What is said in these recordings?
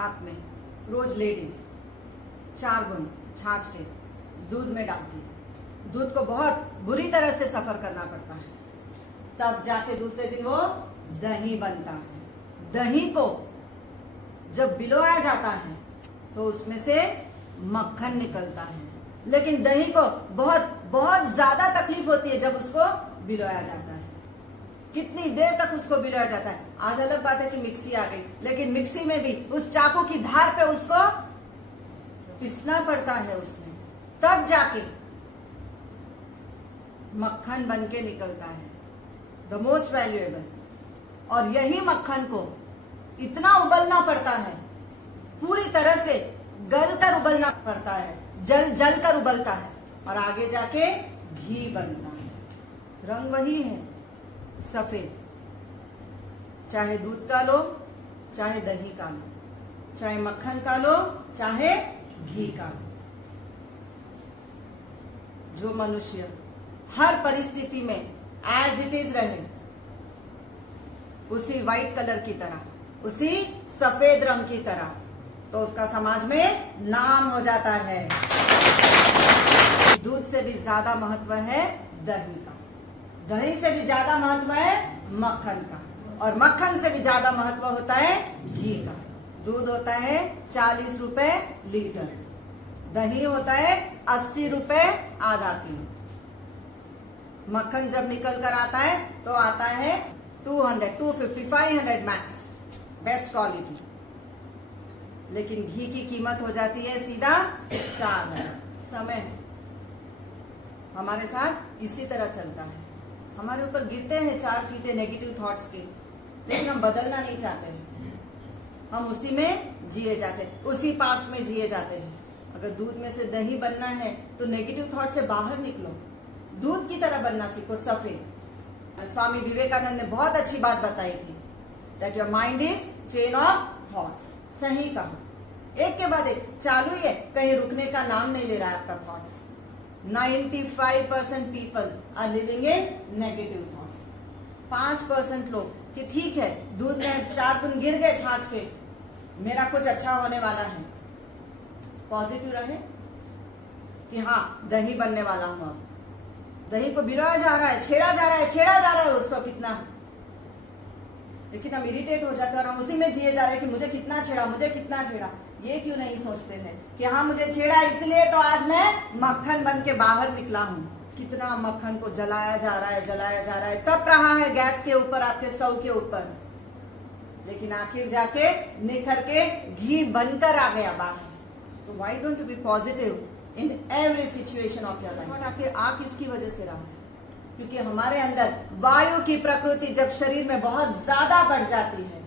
रात में रोज लेडीज 4 गुण छाछ के दूध में डालती है। दूध को बहुत बुरी तरह से सफर करना पड़ता है, तब जाके दूसरे दिन वो दही बनता है। दही को जब बिलोया जाता है तो उसमें से मक्खन निकलता है, लेकिन दही को बहुत बहुत ज्यादा तकलीफ होती है जब उसको बिलोया जाता है। कितनी देर तक उसको बिलोया जाता है। आज अलग बात है कि मिक्सी आ गई, लेकिन मिक्सी में भी उस चाकू की धार पे उसको पिसना पड़ता है उसमें, तब जाके मक्खन बन के निकलता है, द मोस्ट वैल्यूएबल। और यही मक्खन को इतना उबलना पड़ता है, पूरी तरह से गल कर उबलना पड़ता है, जल कर उबलता है, और आगे जाके घी बनता है। रंग वही है, सफेद। चाहे दूध का लो, चाहे दही का लो, चाहे मक्खन का लो, चाहे घी का लो। जो मनुष्य हर परिस्थिति में एज इट इज रहे, उसी व्हाइट कलर की तरह, उसी सफेद रंग की तरह, तो उसका समाज में नाम हो जाता है। दूध से भी ज्यादा महत्व है दही का, दही से भी ज्यादा महत्व है मक्खन का, और मक्खन से भी ज्यादा महत्व होता है घी का। दूध होता है 40 रुपए लीटर, दही होता है 80 रुपए आधा किलो। मक्खन जब निकल कर आता है तो आता है 200, 250, 500 मैक्स, बेस्ट क्वालिटी। लेकिन घी की कीमत हो जाती है सीधा 4,000। समय हमारे साथ इसी तरह चलता है, हमारे ऊपर गिरते हैं 4 चीटे नेगेटिव थॉट्स के, लेकिन हम बदलना नहीं चाहते हैं। हम उसी में जिए जाते हैं, उसी पास्ट में जिए जाते हैं। अगर दूध में से दही बनना है तो नेगेटिव थॉट से बाहर निकलो, दूध की तरह बनना सीखो, सफेद। स्वामी विवेकानंद ने बहुत अच्छी बात बताई थी, that your mind is chain of thoughts. सही कहा, एक के बाद एक चालू ही है, कहीं रुकने का नाम नहीं ले रहा है आपका thoughts. 95% people are living in negative thoughts. 5% लोग कि ठीक है, दूध में 4 गुण गिर गए छाछ पे, मेरा कुछ अच्छा होने वाला है, पॉजिटिव रहे कि हाँ दही बनने वाला हूं। अब दही को बिलोया जा रहा है, छेड़ा जा रहा है उसको कितना, लेकिन हम इरिटेट हो जाते हैं और हम उसी में जिए जा रहे हैं कि मुझे कितना छेड़ा। ये क्यों नहीं सोचते हैं कि हाँ मुझे छेड़ा इसलिए तो आज मैं मक्खन बन के बाहर निकला हूँ। कितना मक्खन को जलाया जा रहा है, तप रहा है गैस के ऊपर, आपके स्टोव के ऊपर, लेकिन आखिर जाके निखर के घी बनकर आ गया बाहर। तो why don't you be positive in every situation of your life. आखिर आ किसकी वजह से रहा है? क्योंकि हमारे अंदर वायु की प्रकृति जब शरीर में बहुत ज्यादा बढ़ जाती है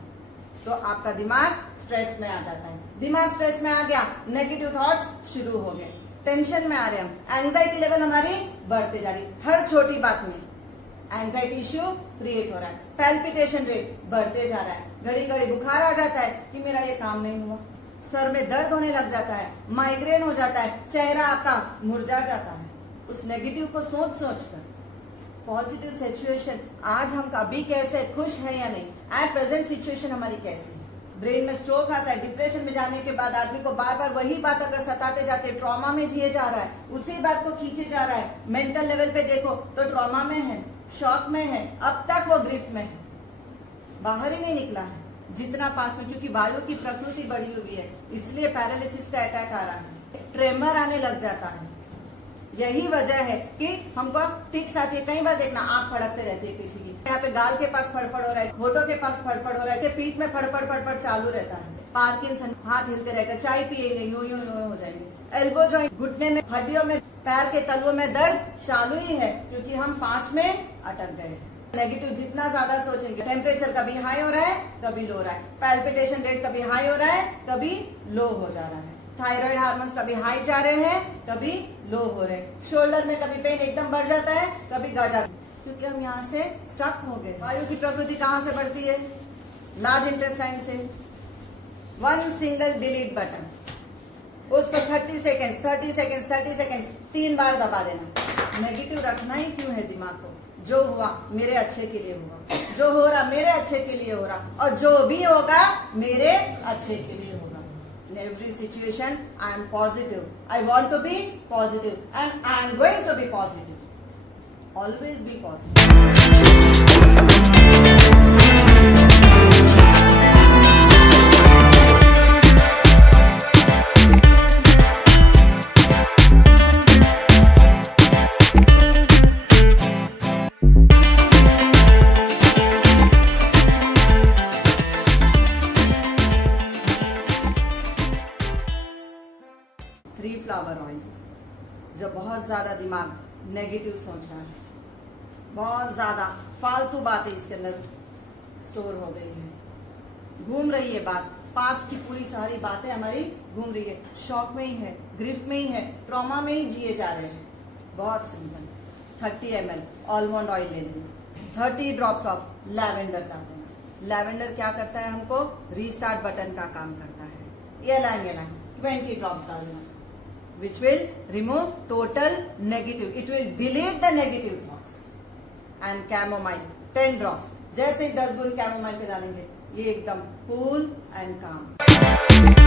तो आपका दिमाग स्ट्रेस में आ जाता है। दिमाग स्ट्रेस में आ गया, नेगेटिव थॉट्स शुरू हो गए, टेंशन में आ रहे हम, एंजाइटी लेवल हमारी बढ़ते जा रही, हर छोटी बात में एंजाइटी इश्यू क्रिएट हो रहा है, पैल्पिटेशन रेट बढ़ते जा रहा है, घड़ी घड़ी बुखार आ जाता है कि मेरा ये काम नहीं हुआ, सर में दर्द होने लग जाता है, माइग्रेन हो जाता है, चेहरा आपका मुरझा जाता है। उस नेगेटिव को सोच कर पॉजिटिव सिचुएशन, आज हम अभी कैसे खुश हैं या नहीं, एट प्रेजेंट सिचुएशन हमारी कैसी है। ब्रेन में स्ट्रोक आता है, डिप्रेशन में जाने के बाद आदमी को बार बार वही बात अगर सताते जाते, ट्रॉमा में जिए जा रहा है, उसी बात को खींचे जा रहा है। मेंटल लेवल पे देखो तो ट्रॉमा में है, शॉक में है, अब तक वो ग्रिफ में है, बाहर ही नहीं निकला है जितना पास में, क्योंकि वायु की प्रकृति बढ़ी हुई है, इसलिए पैरालिसिस का अटैक आ रहा है, ट्रेमर आने लग जाता है। यही वजह है कि हमको टिक्स आती है। कई बार देखना आंख फड़कते रहती है किसी की, यहाँ पे गाल के पास फड़फड़ हो रहा है, होठों के पास फड़फड़ हो रहा है, पीठ में फड़फड़ चालू रहता है, पार्किंसन, हाथ हिलते रहेगा, चाय पिएंगे यूं हो जाएंगे, एल्बो जॉइंट, घुटने में, हड्डियों में, पैर के तलवों में दर्द चालू ही है, क्योंकि हम पास्ट में अटक गए। नेगेटिव जितना ज्यादा सोचेंगे, टेम्परेचर कभी हाई हो रहा है, कभी लो हो रहा है, पैल्पिटेशन रेट कभी हाई हो रहा है, कभी लो हो जा रहा है, थायराइड हार्मोन्स कभी हाई जा रहे हैं, कभी लो हो रहे हैं, शोल्डर में कभी पेन एकदम बढ़ जाता है, कभी घट जाता है, क्योंकि हम यहाँ से स्टक हो गए। वायु की प्रकृति कहाँ से बढ़ती है? लार्ज इंटेस्टाइन से। 1 सिंगल डिलीट बटन, उसको 30 सेकेंड्स 3 बार दबा देना। नेगेटिव रखना ही क्यों है दिमाग को? जो हुआ मेरे अच्छे के लिए हुआ, जो हो रहा मेरे अच्छे के लिए हो रहा, और जो भी होगा मेरे अच्छे के लिए होगा। In every situation, I am positive. I want to be positive and I am going to be positive. Always be positive. 3 flower oil. जब बहुत ज्यादा दिमाग नेगेटिव सोच रहा है, बहुत ज्यादा फालतू बातें इसके अंदर स्टोर हो गई है, घूम रही है बात, पास्ट की पूरी सारी बातें हमारी घूम रही है, शॉक में ही है, ग्रिफ में ही है, ट्रॉमा में ही जिए जा रहे हैं। बहुत सिंपल, 30 ml आलमंड ऑयल ले लेना, 30 ड्रॉप्स ऑफ लैवेंडर डाल देना। लैवेंडर क्या करता है, हमको रीस्टार्ट बटन का काम करता है। ये लाइन 20 ड्रॉप्स डाल देना, which will remove total negative, it will delete the negative thoughts. And chamomile 10 drops, जैसे ही 10 बूंद chamomile पे डालेंगे, ये एकदम cool and calm।